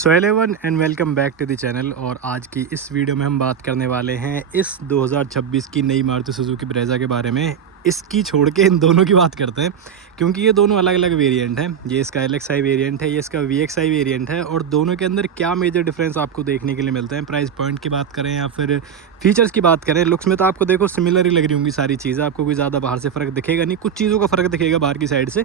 So hello everyone and welcome back to the channel. और आज की इस वीडियो में हम बात करने वाले हैं इस 2026 की नई मारुति सुजुकी ब्रेज़ा के बारे में। इसकी छोड़ के इन दोनों की बात करते हैं क्योंकि ये दोनों अलग अलग वेरिएंट हैं। ये इसका LXi वेरिएंट है, ये इसका VXi वेरिएंट है। और दोनों के अंदर क्या मेजर डिफरेंस आपको देखने के लिए मिलते हैं, प्राइस पॉइंट की बात करें या फिर फीचर्स की बात करें। लुक्स में तो आपको देखो सिमिलर ही लग रही होंगी सारी चीज़ें, आपको कोई ज़्यादा बाहर से फ़र्क दिखेगा नहीं। कुछ चीज़ों का फ़र्क दिखेगा बाहर की साइड से,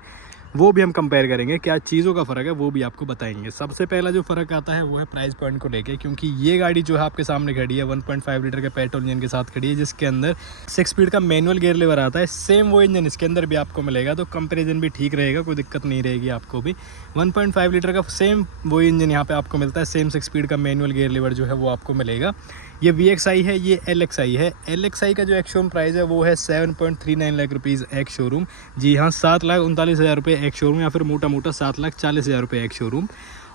वो भी हम कंपेयर करेंगे। क्या चीज़ों का फ़र्क है वो भी आपको बताएंगे। सबसे पहला जो फ़र्क आता है वो है प्राइस पॉइंट को लेके, क्योंकि ये गाड़ी जो है आपके सामने खड़ी है 1.5 लीटर के पेट्रोल इंजन के साथ खड़ी है, जिसके अंदर 6 स्पीड का मैनुअल गियर लीवर आता है। सेम वो इंजन इसके अंदर भी आपको मिलेगा, तो कंपेरिजन भी ठीक रहेगा, कोई दिक्कत नहीं रहेगी आपको भी। 1.5 लीटर का सेम वो इंजन यहाँ पे आपको मिलता है, सेम 6 स्पीड का मैनुअल गियर लीवर जो है वो आपको मिलेगा। ये VXi है, ये LXi है। LXi का जो एक्स शोरूम प्राइस है वो है 7.39 लाख रुपीज़ एक शोरूम। जी हाँ, 7,39,000 रुपये एक शोरूम, या फिर मोटा मोटा 7,40,000 रुपये एक शोरूम।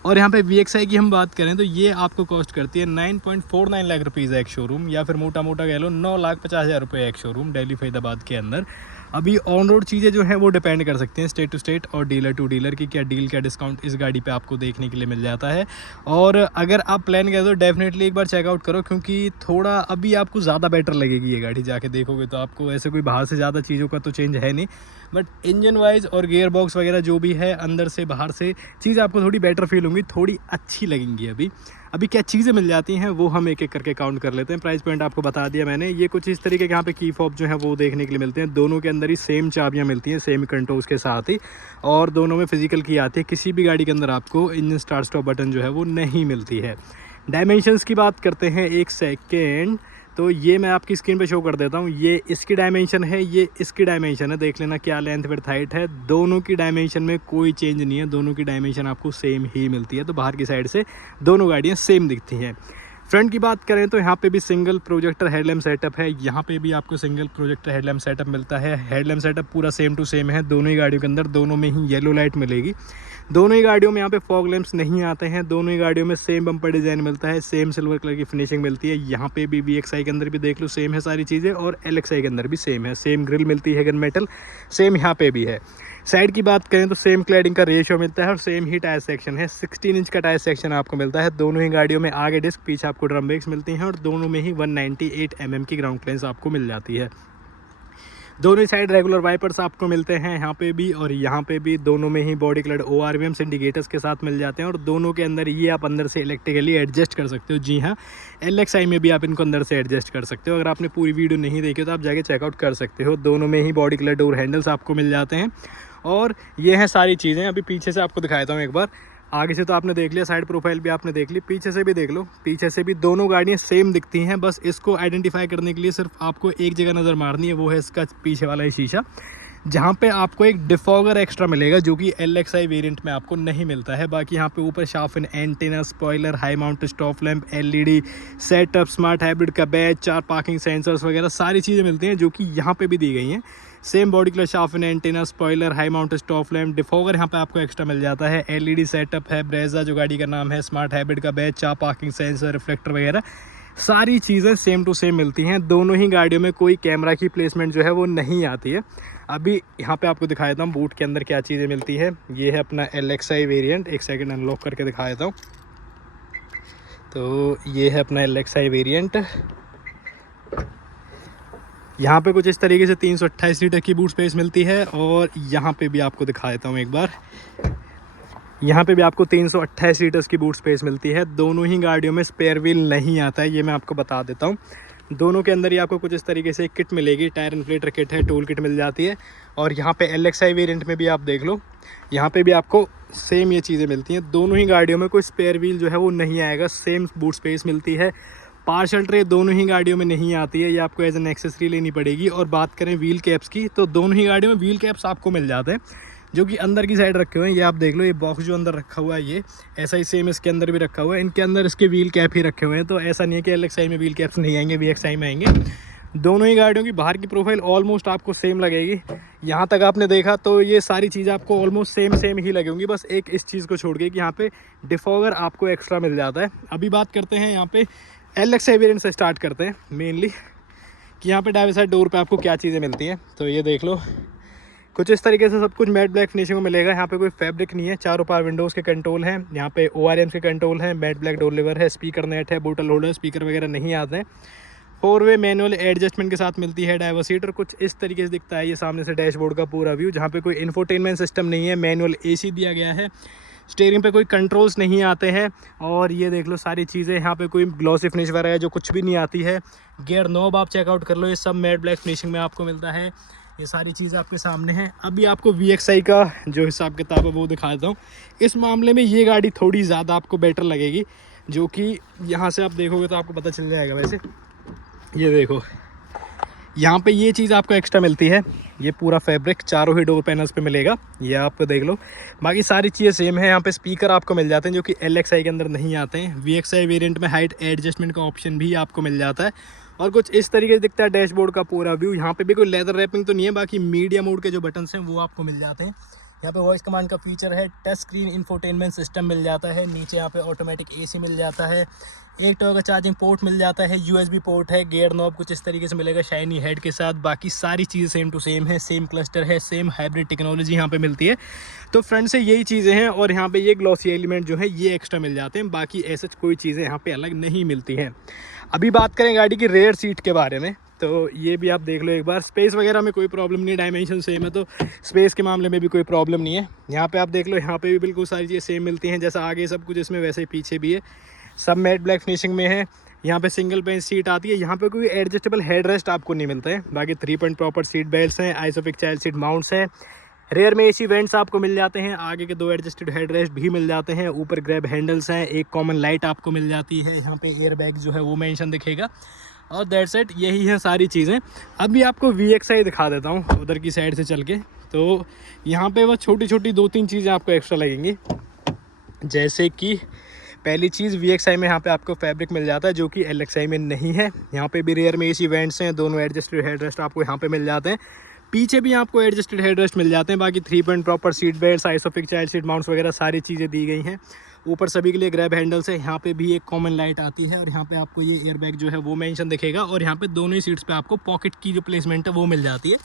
और यहाँ पे VXi की हम बात करें तो ये आपको कॉस्ट करती है 9.49 लाख रुपीज़ एक शोरूम, या फिर मोटा मोटा कह लो 9,50,000 रुपये एक शोरूम दिल्ली फरीदाबाद के अंदर। अभी ऑन रोड चीज़ें जो हैं वो डिपेंड कर सकती हैं स्टेट टू स्टेट और डीलर टू डीलर की, क्या डील क्या डिस्काउंट इस गाड़ी पे आपको देखने के लिए मिल जाता है। और अगर आप प्लान करें तो डेफिनेटली एक बार चेकआउट करो, क्योंकि थोड़ा अभी आपको ज़्यादा बेटर लगेगी ये गाड़ी। जाके देखोगे तो आपको ऐसे कोई बाहर से ज़्यादा चीज़ों का तो चेंज है नहीं, बट इंजन वाइज और गियर बॉक्स वगैरह जो भी है अंदर से बाहर से चीज़ आपको थोड़ी बेटर फील होंगी, थोड़ी अच्छी लगेंगी। अभी क्या चीज़ें मिल जाती हैं वो हम एक एक करके काउंट कर लेते हैं। प्राइस पॉइंट आपको बता दिया मैंने। ये कुछ इस तरीके के यहाँ पे की फॉब जो है वो देखने के लिए मिलते हैं। दोनों के अंदर ही सेम चाबियाँ मिलती हैं, सेम कंट्रोल्स के साथ ही, और दोनों में फिजिकल की आती है। किसी भी गाड़ी के अंदर आपको इंजन स्टार्ट स्टॉप बटन जो है वो नहीं मिलती है। डायमेंशंस की बात करते हैं, एक सेकेंड। तो ये मैं आपकी स्क्रीन पे शो कर देता हूँ। ये इसकी डायमेंशन है, ये इसकी डायमेंशन है। देख लेना क्या लेंथ विड्थ हाइट है। दोनों की डायमेंशन में कोई चेंज नहीं है, दोनों की डायमेंशन आपको सेम ही मिलती है। तो बाहर की साइड से दोनों गाड़ियाँ सेम दिखती हैं। फ्रंट की बात करें तो यहाँ पे भी सिंगल प्रोजेक्टर हेडलैम्प सेटअप है। यहाँ पे भी आपको सिंगल प्रोजेक्टर हेडलैम्प सेटअप मिलता है। हेडलैम्प सेटअप पूरा सेम टू सेम है दोनों ही गाड़ियों के अंदर। दोनों में ही येलो लाइट मिलेगी। दोनों ही गाड़ियों में यहाँ पे फॉग लैंप्स नहीं आते हैं। दोनों ही गाड़ियों में सेम बम्पर डिज़ाइन मिलता है, सेम सिल्वर कलर की फिनिशिंग मिलती है। यहाँ पे भी VXi के अंदर भी देख लो सेम है सारी चीज़ें, और LXi के अंदर भी सेम है। सेम ग्रिल मिलती है गन मेटल, सेम यहाँ पे भी है। साइड की बात करें तो सेम क्लैडिंग का रेशियो मिलता है और सेम ही टायर सेक्शन है। 16 इंच का टायर सेक्शन आपको मिलता है। दोनों ही गाड़ियों में आगे डिस्क, पीछे आपको ड्रम ब्रेक्स मिलती हैं, और दोनों में ही 198 mm की ग्राउंड क्लियरेंस आपको मिल जाती है। दोनों ही साइड रेगुलर वाइपर्स आपको मिलते हैं यहाँ पे भी और यहाँ पे भी। दोनों में ही बॉडी कलर ORVM इंडिकेटर्स के साथ मिल जाते हैं, और दोनों के अंदर ये आप अंदर से इलेक्ट्रिकली एडजस्ट कर सकते हो। जी हाँ, LXi में भी आप इनको अंदर से एडजस्ट कर सकते हो। अगर आपने पूरी वीडियो नहीं देखी तो आप जाके चेकआउट कर सकते हो। दोनों में ही बॉडी कलर डोर हैंडल्स आपको मिल जाते हैं, और ये हैं सारी चीज़ें। अभी पीछे से आपको दिखाता हूँ एक बार। आगे से तो आपने देख लिया, साइड प्रोफाइल भी आपने देख ली, पीछे से भी देख लो। पीछे से भी दोनों गाड़ियाँ सेम दिखती हैं। बस इसको आइडेंटिफाई करने के लिए सिर्फ आपको एक जगह नज़र मारनी है, वो है इसका पीछे वाला ही शीशा, जहाँ पे आपको एक डिफॉगर एक्स्ट्रा मिलेगा, जो कि LXi वेरिएंट में आपको नहीं मिलता है। बाकी यहाँ पे ऊपर sharpen antenna, spoiler, high mount stop lamp, LED setup, smart hybrid का बैच, 4 पार्किंग सेंसर्स वगैरह सारी चीज़ें मिलती हैं, जो कि यहाँ पे भी दी गई हैं। Same body colour, sharpen antenna, spoiler, high mount stop lamp, defogger यहाँ पे आपको एक्स्ट्रा मिल जाता है। LED सेटअप है, ब्रेज़ा जो गाड़ी का नाम है, स्मार्ट हाइब्रिड का बैच, 4 पार्किंग सेंसर, रिफ्लेक्टर वगैरह सारी चीज़ें सेम टू सेम मिलती हैं। दोनों ही गाड़ियों में कोई कैमरा की प्लेसमेंट जो है वो नहीं आती है। अभी यहाँ पे आपको दिखा देता हूँ बूट के अंदर क्या चीज़ें मिलती है। ये है अपना LXi वेरिएंट। एक सेकंड अनलॉक करके दिखा देता हूँ। तो ये है अपना LXi वेरिएंट। यहाँ पे कुछ इस तरीके से 328 लीटर की बूट स्पेस मिलती है, और यहाँ पे भी आपको दिखा देता हूँ एक बार। यहाँ पे भी आपको 328 लीटर्स की बूट स्पेस मिलती है। दोनों ही गाड़ियों में स्पेयर व्हील नहीं आता है, ये मैं आपको बता देता हूँ। दोनों के अंदर ही आपको कुछ इस तरीके से किट मिलेगी, टायर इन्फ्लेटर किट है, टूल किट मिल जाती है। और यहाँ पे LXi वेरिएंट में भी आप देख लो, यहाँ पे भी आपको सेम ये चीज़ें मिलती हैं। दोनों ही गाड़ियों में कोई स्पेयर व्हील जो है वो नहीं आएगा, सेम बूट स्पेस मिलती है। पार्शल ट्रे दोनों ही गाड़ियों में नहीं आती है, ये आपको एज एन एक्सेसरी लेनी पड़ेगी। और बात करें व्हील कैप्स की, तो दोनों ही गाड़ियों में व्हील कैप्स आपको मिल जाते हैं, जो कि अंदर की साइड रखे हुए हैं। ये आप देख लो, ये बॉक्स जो अंदर रखा हुआ है, ये ऐसा ही सेम इसके अंदर भी रखा हुआ है। इनके अंदर इसके व्हील कैप ही रखे हुए हैं, तो ऐसा नहीं है कि LXi में व्हील कैप्स नहीं आएंगे, VXi में आएंगे। दोनों ही गाड़ियों की बाहर की प्रोफाइल ऑलमोस्ट आपको सेम लगेगी। यहाँ तक आपने देखा तो ये सारी चीज़ें आपको ऑलमोस्ट सेम ही लगेंगी, बस एक इस चीज़ को छोड़ के कि यहाँ पे डिफॉगर आपको एक्स्ट्रा मिल जाता है। अभी बात करते हैं यहाँ पे LXi वेरिएंट से स्टार्ट करते हैं मेनली, कि यहाँ पे ड्राइवर साइड डोर पे आपको क्या चीज़ें मिलती हैं। तो ये देख लो, कुछ इस तरीके से सब कुछ मैट ब्लैक फिनिशिंग में मिलेगा। यहाँ पे कोई फैब्रिक नहीं है, चारों पावर विंडोज़ के कंट्रोल हैं, यहाँ पे ORMs के कंट्रोल हैं, मैट ब्लैक डोर लीवर है, स्पीकर नेट है, बोतल होल्डर, स्पीकर वगैरह नहीं आते हैं। 4-वे मैनुअल एडजस्टमेंट के साथ मिलती है ड्राइवर सीट। और कुछ इस तरीके से दिखता है ये सामने से डैशबोर्ड का पूरा व्यू, जहाँ पे कोई इंफोटेनमेंट सिस्टम नहीं है, मैनुअल AC दिया गया है, स्टीयरिंग पे कोई कंट्रोल्स नहीं आते हैं। और ये देख लो सारी चीज़ें, यहाँ पे कोई ग्लॉसी फिनिश वगैरह जो कुछ भी नहीं आती है। गियर नॉब आप चेकआउट कर लो, ये सब मैट ब्लैक फिनिशिंग में आपको मिलता है। ये सारी चीज़ें आपके सामने हैं। अभी आपको VXI का जो हिसाब किताब है वो दिखा देता हूँ। इस मामले में ये गाड़ी थोड़ी ज़्यादा आपको बेटर लगेगी, जो कि यहाँ से आप देखोगे तो आपको पता चल जाएगा। वैसे ये देखो, यहाँ पे ये चीज़ आपको एक्स्ट्रा मिलती है, ये पूरा फैब्रिक चारों ही डोर पैनल्स पे मिलेगा, ये आप देख लो। बाकी सारी चीज़ें सेम है। यहाँ पे स्पीकर आपको मिल जाते हैं जो कि LXI के अंदर नहीं आते हैं। VXI वेरिएंट में हाइट एडजस्टमेंट का ऑप्शन भी आपको मिल जाता है। और कुछ इस तरीके से दिखता है डैशबोर्ड का पूरा व्यू। यहाँ पे भी कोई लेदर रैपिंग तो नहीं है, बाकी मीडिया मोड के जो बटन्स हैं वो आपको मिल जाते हैं। यहाँ पे वॉइस कमांड का फीचर है, टच स्क्रीन इंफोटेनमेंट सिस्टम मिल जाता है, नीचे यहाँ पे ऑटोमेटिक AC मिल जाता है, एक टॉय का चार्जिंग पोर्ट मिल जाता है, USB पोर्ट है, गियर नॉब कुछ इस तरीके से मिलेगा शाइनी हेड के साथ। बाकी सारी चीज़ें सेम टू सेम है, सेम क्लस्टर है, सेम हाइब्रिड टेक्नोलॉजी यहाँ पे मिलती है। तो फ्रंट से यही चीज़ें हैं। और यहाँ पे ये ग्लॉसी एलिमेंट जो है ये एक्स्ट्रा मिल जाते हैं, बाकी ऐसे कोई चीज़ें यहाँ पे अलग नहीं मिलती हैं। अभी बात करें गाड़ी की रेयर सीट के बारे में, तो ये भी आप देख लो एक बार। स्पेस वगैरह में कोई प्रॉब्लम नहीं है, डायमेंशन सेम है, तो स्पेस के मामले में भी कोई प्रॉब्लम नहीं है। यहाँ पे आप देख लो, यहाँ पे भी बिल्कुल सारी चीज़ें सेम मिलती हैं, जैसा आगे सब कुछ इसमें वैसे ही पीछे भी है। सब मैट ब्लैक फिनिशिंग में है। यहाँ पे सिंगल बेंच सीट आती है। यहाँ पे कोई एडजस्टेबल हेड रेस्ट आपको नहीं मिलता है। बाकी 3 पॉइंट प्रॉपर सीट बेल्ट्स हैं, आइसोफिक चाइल्ड सीट माउंट्स हैं। रेयर में AC वेंट्स आपको मिल जाते हैं, आगे के 2 एडजस्टेड हेड रेस्ट भी मिल जाते हैं, ऊपर ग्रैब हैंडल्स हैं, एक कॉमन लाइट आपको मिल जाती है, यहाँ पे एयर बैग जो है वो मेंशन दिखेगा। और दैट्स इट, यही है सारी चीज़ें। अभी आपको VXI दिखा देता हूँ उधर की साइड से चल के। तो यहाँ पे वो छोटी छोटी 2-3 चीज़ें आपको एक्स्ट्रा लगेंगी, जैसे कि पहली चीज़ VXI में यहाँ पे आपको फैब्रिक मिल जाता है जो कि LXI में नहीं है। यहाँ पे भी रेयर में AC वेंट्स हैं, दोनों एडजस्टेड हेड रेस्ट आपको यहाँ पे मिल जाते हैं, पीछे भी आपको एडजस्टेड हेड रेस्ट मिल जाते हैं। बाकी 3 point proper seat belt, isofix child seat mounts वगैरह सारी चीज़ें दी गई हैं। ऊपर सभी के लिए ग्रैब हैंडल्स है, यहाँ पे भी एक कॉमन लाइट आती है, और यहाँ पे आपको ये एयर बैग जो है वो मेंशन दिखेगा। और यहाँ पे दोनों ही सीट्स पे आपको पॉकेट की जो प्लेसमेंट है वो मिल जाती है।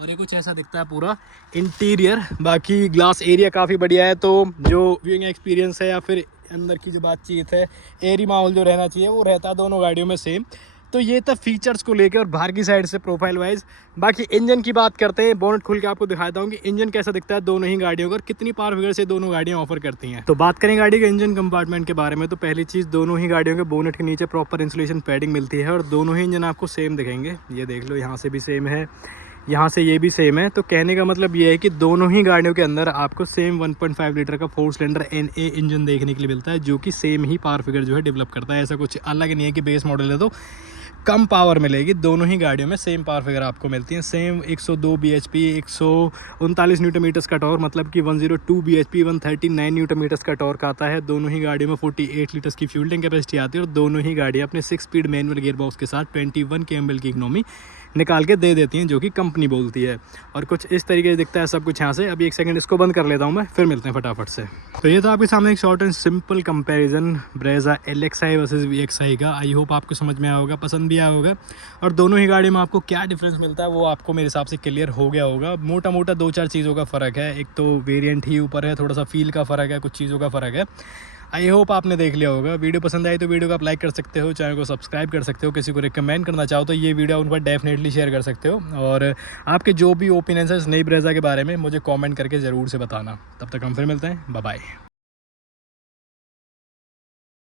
और ये कुछ ऐसा दिखता है पूरा इंटीरियर। बाकी ग्लास एरिया काफ़ी बढ़िया है, तो जो व्यूइंग एक्सपीरियंस है या फिर अंदर की जो बातचीत है, एयरी माहौल जो रहना चाहिए वो रहता है दोनों गाड़ियों में सेम। तो ये था फीचर्स को लेकर और बाहर की साइड से प्रोफाइल वाइज। बाकी इंजन की बात करते हैं, बोनट खुल के आपको दिखाता हूँ कि इंजन कैसा दिखता है दोनों ही गाड़ियों का, और कितनी पावर फिगर से दोनों गाड़ियाँ ऑफर करती हैं। तो बात करें गाड़ी के इंजन कंपार्टमेंट के बारे में, तो पहली चीज़, दोनों ही गाड़ियों के बोनट के नीचे प्रॉपर इंसुलेशन पैडिंग मिलती है, और दोनों ही इंजन आपको सेम दिखेंगे। ये देख लो, यहाँ से भी सेम है, यहाँ से ये भी सेम है। तो कहने का मतलब ये है कि दोनों ही गाड़ियों के अंदर आपको सेम 1.5 लीटर का 4 सिलेंडर NA इंजन देखने के लिए मिलता है, जो कि सेम ही पावर फिगर जो है डेवलप करता है। ऐसा कुछ अलग नहीं है कि बेस मॉडल है तो कम पावर मिलेगी, दोनों ही गाड़ियों में सेम पावर फिगर आपको मिलती है। सेम 102 bhp, 139 न्यूटन मीटर्स का टॉर्क, मतलब कि 102 bhp 139 न्यूटन मीटर्स का टॉर्क आता है। दोनों ही गाड़ियों में 48 लीटर्स की फ्यूल टैंक कैपेसिटी आती है, और दोनों ही गाड़ियाँ अपने 6 स्पीड मैनुअल गियर बॉक्स के साथ 21 kml की इकोनॉमी निकाल के दे देती हैं, जो कि कंपनी बोलती है। और कुछ इस तरीके से दिखता है सब कुछ यहाँ से। अभी एक सेकंड इसको बंद कर लेता हूँ मैं, फिर मिलते हैं फटाफट से। तो ये था आपके सामने एक short and simple comparison Brezza LXI versus VXI का। आई होप आपको समझ में आया होगा, पसंद भी आया होगा, और दोनों ही गाड़ी में आपको क्या डिफरेंस मिलता है वो आपको मेरे हिसाब से क्लियर हो गया होगा। मोटा मोटा 2-4 चीज़ों का फ़र्क है, एक तो वेरिएंट ही ऊपर है, थोड़ा सा फील का फ़र्क है, कुछ चीज़ों का फ़र्क है। आई होप आपने देख लिया होगा। वीडियो पसंद आई तो वीडियो को आप लाइक कर सकते हो, चैनल को सब्सक्राइब कर सकते हो, किसी को रिकमेंड करना चाहो तो ये वीडियो उन पर डेफिनेटली शेयर कर सकते हो। और आपके जो भी ओपिनियंस है इस नई ब्रेजा के बारे में मुझे कमेंट करके ज़रूर से बताना। तब तक हम फिर मिलते हैं, बाय बाय।